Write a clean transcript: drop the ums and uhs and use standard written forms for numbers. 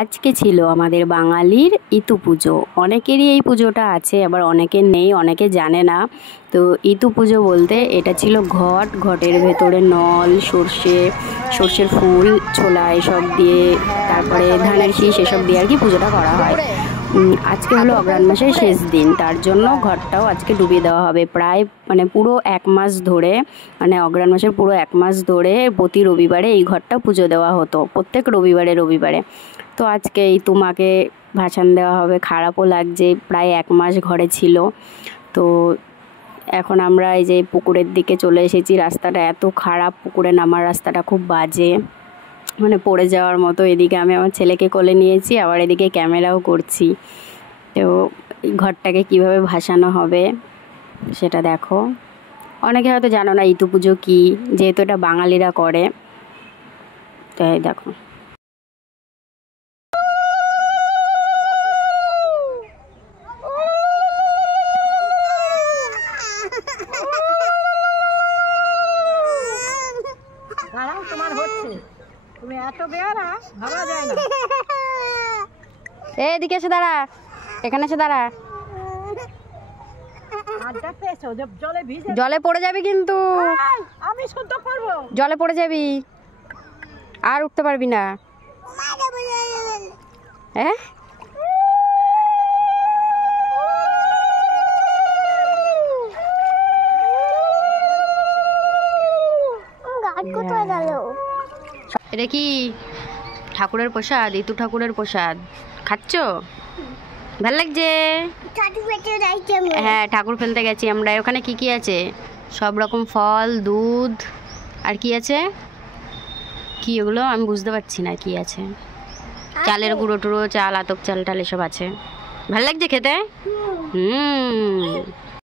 আজকে ছিল আমাদের বাঙালির ইতু পুজো। অনেকেরই এই পুজোটা আছে, আবার অনেকের নেই, অনেকে জানে না। তো ইতু পুজো বলতে এটা ছিল ঘটের ভেতরে নল, সর্ষের ফুল, ছোলা এসব দিয়ে, তারপরে ধানের শীষ এসব দিয়ে আর কি পুজোটা করা হয়। আজকে হলো অগ্রহায়ণ মাসের শেষ দিন, তার জন্য ঘরটাও আজকে ডুবিয়ে দেওয়া হবে। প্রায় পুরো 1 মাস ধরে, অগ্রহায়ণ মাসের পুরো 1 মাস ধরে প্রতি রবিবারে এই ঘরটা পুজো দেওয়া হতো, প্রত্যেক রবিবারে। তো আজকে এই তোমাকে ভাসান দেওয়া হবে। খারাপও লাগছে, প্রায় 1 মাস ঘরে ছিল। তো এখন আমরা এই যে পুকুরের দিকে চলে এসেছি। রাস্তাটা এত খারাপ, পুকুরে নামার রাস্তাটা খুব বাজে, পড়ে যাওয়ার মতো। এদিকে আমি আমার ছেলেকে কোলে নিয়েছি, আবার এদিকে ক্যামেরাও করছি। তো ঘরটাকে কিভাবে ভাসানো হবে সেটা দেখো। অনেকে হয়তো জানো না ইতু পুজো কী, যেহেতু এটা বাঙালিরা করে। তাই দেখো, তোমার হচ্ছে, তুমি এত বেয়ারা ভাবা যায় না। এদিকে এসে দাঁড়া, এখানে এসে দাঁড়া। জলে পড়ে যাবি কিন্তু, আমি শুদ্ধ করবো। জলে পড়ে যাবি, আর উঠতে পারবি না। হ্যাঁ, এটা কি ঠাকুরের প্রসাদ? ইতু ঠাকুরের প্রসাদ খাচ্ছ? ভাল লাগছে? হ্যাঁ, ঠাকুর ফেলতে গেছি আমরা। ওখানে কি কি আছে? সব রকম ফল, দুধ, আর কি আছে? কি ওগুলো আমি বুঝতে পারছি না কি আছে। চালের গুঁড়ো টুড়ো, চাল, আতপ চাল টাল এসব আছে। ভাল লাগছে খেতে?